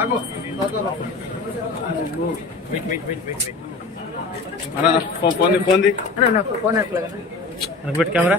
అన్న phone phone phone the అన్న నాకు ఫోన్ అట్లా పెట్టి కెమెరా?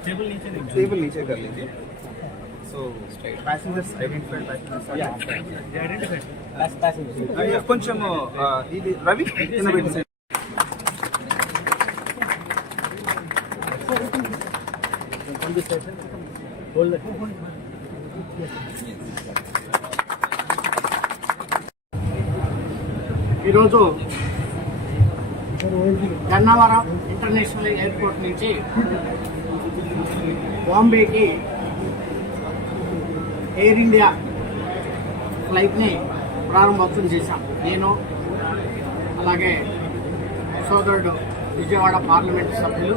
टेबल नीचे कर लीजिए सो ప్యాసింజర్స్ ఐడెంటిఫైడ్ ప్యాసింజర్స్ కొంచెం ఆ, ఇది రవి కింద పెట్టేసి ఈరోజు గన్నవరం ఇంటర్నేషనల్ ఎయిర్పోర్ట్ నుంచి బాంబేకి ఎయిర్ ఇండియా ఫ్లైట్ని ప్రారంభోత్సవం చేశాం. నేను అలాగే సోదరుడు విజయవాడ పార్లమెంట్ సభ్యులు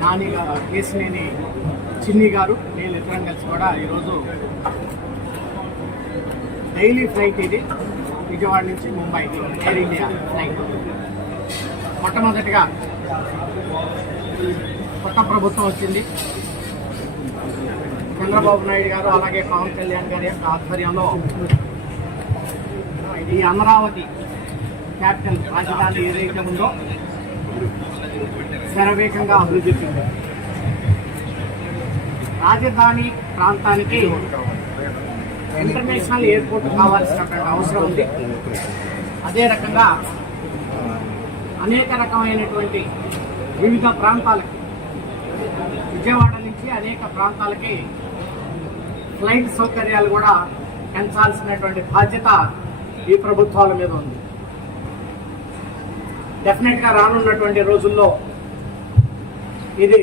నాని గా- కేసినేని చిన్ని గారు నేను ఇద్దరం కలిసి కూడా ఈరోజు డైలీ ఫ్లైట్ ఇది. విజయవాడ నుంచి ముంబై ఎయిర్ ఇండియా ఫ్లైట్. మొట్టమొదటిగా కొత్త ప్రభుత్వం వచ్చింది. చంద్రబాబు నాయుడు గారు అలాగే పవన్ కళ్యాణ్ గారి యొక్క ఆధ్వర్యంలో ఈ అమరావతి క్యాపిటల్ రాజధాని ఏదైతే ఉందో శరవేగంగా అభివృద్ధి చెందింది. రాజధాని ప్రాంతానికి ఇంటర్నేషనల్ ఎయిర్పోర్ట్ కావాల్సినటువంటి అవసరం ఉంది. అదే రకంగా అనేక రకమైనటువంటి వివిధ ప్రాంతాలకి విజయవాడ నుంచి అనేక ప్రాంతాలకి ఫ్లైట్ సౌకర్యాలు కూడా పెంచాల్సినటువంటి బాధ్యత ఈ ప్రభుత్వాల మీద ఉంది. డెఫినెట్గా రానున్నటువంటి రోజుల్లో ఇది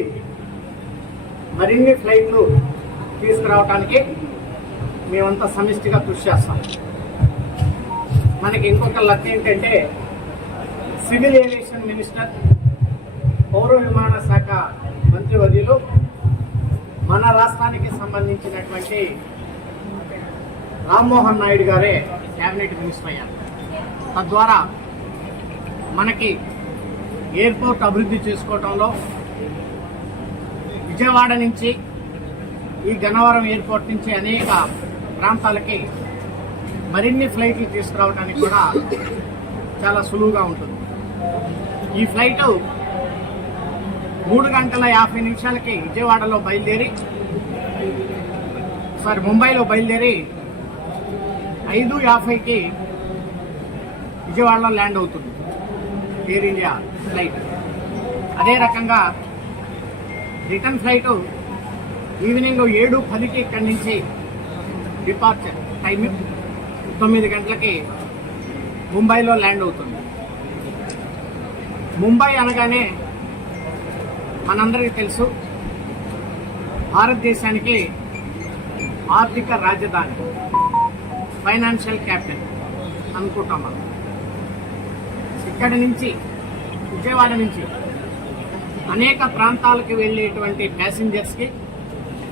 మరిన్ని ఫ్లైట్లు తీసుకురావడానికి మేమంతా సమిష్టిగా కృషి చేస్తాం. మనకి ఇంకొక లక్ ఏంటంటే సివిల్ ఏవియేషన్ మినిస్టర్ పౌర విమాన శాఖ మంత్రివర్యులు మన రాష్ట్రానికి సంబంధించినటువంటి రామ్మోహన్ నాయుడు గారే క్యాబినెట్ మినిస్టర్ అయ్యారు. తద్వారా మనకి ఎయిర్పోర్ట్ అభివృద్ధి చేసుకోవటంలో విజయవాడ నుంచి ఈ గన్నవరం ఎయిర్పోర్ట్ నుంచి అనేక ప్రాంతాలకి మరిన్ని ఫ్లైట్లు తీసుకురావడానికి కూడా చాలా సులువుగా ఉంటుంది. ఈ ఫ్లైటు మూడు గంటల యాభై నిమిషాలకి విజయవాడలో బయలుదేరి సారీ ముంబైలో బయలుదేరి ఐదు యాభైకి విజయవాడలో ల్యాండ్ అవుతుంది. Air India flight. అదే రకంగా రిటర్న్ ఫ్లైట్ ఈవినింగ్ ఏడు పదికి ఇక్కడి నుంచి డిపార్చర్ టైమింగ్ తొమ్మిది గంటలకి ముంబైలో ల్యాండ్ అవుతుంది. ముంబై అనగానే మనందరికీ తెలుసు భారతదేశానికి ఆర్థిక రాజధాని ఫైనాన్షియల్ క్యాపిటల్ అనుకుంటాం మనం. ఇక్కడి నుంచి విజయవాడ నుంచి అనేక ప్రాంతాలకు వెళ్ళేటువంటి ప్యాసింజర్స్కి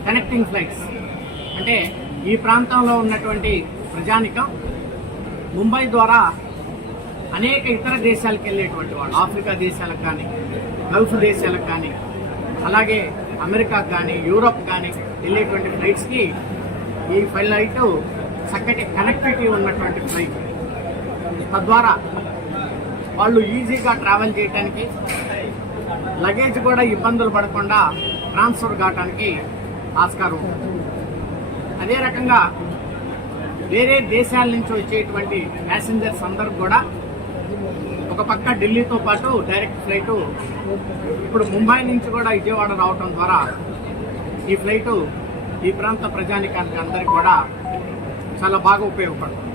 కనెక్టింగ్ ఫ్లైట్స్ అంటే ఈ ప్రాంతంలో ఉన్నటువంటి ప్రజానికం ముంబై ద్వారా అనేక ఇతర దేశాలకు వెళ్ళేటువంటి వాళ్ళు ఆఫ్రికా దేశాలకు కానీ గల్ఫ్ దేశాలకు కానీ అలాగే అమెరికాకు కానీ యూరోప్ కానీ వెళ్ళేటువంటి ఫ్లైట్స్కి ఈ ఫ్లైట్ చక్కటి కనెక్టివిటీ ఉన్నటువంటి ఫ్లైట్ తద్వారా వాళ్ళు ఈజీగా ట్రావెల్ చేయడానికి లగేజ్ కూడా ఇబ్బందులు పడకుండా ట్రాన్స్ఫర్ కావడానికి ఆస్కారం ఉంటుంది అదే రకంగా వేరే దేశాల నుంచి వచ్చేటువంటి ప్యాసింజర్స్ అందరూ కూడా ఒక పక్క ఢిల్లీతో పాటు డైరెక్ట్ ఫ్లైటు ఇప్పుడు ముంబై నుంచి కూడా విజయవాడ రావటం ద్వారా ఈ ఫ్లైటు ఈ ప్రాంత ప్రజానికానికి అందరికి కూడా చాలా బాగా ఉపయోగపడుతుంది.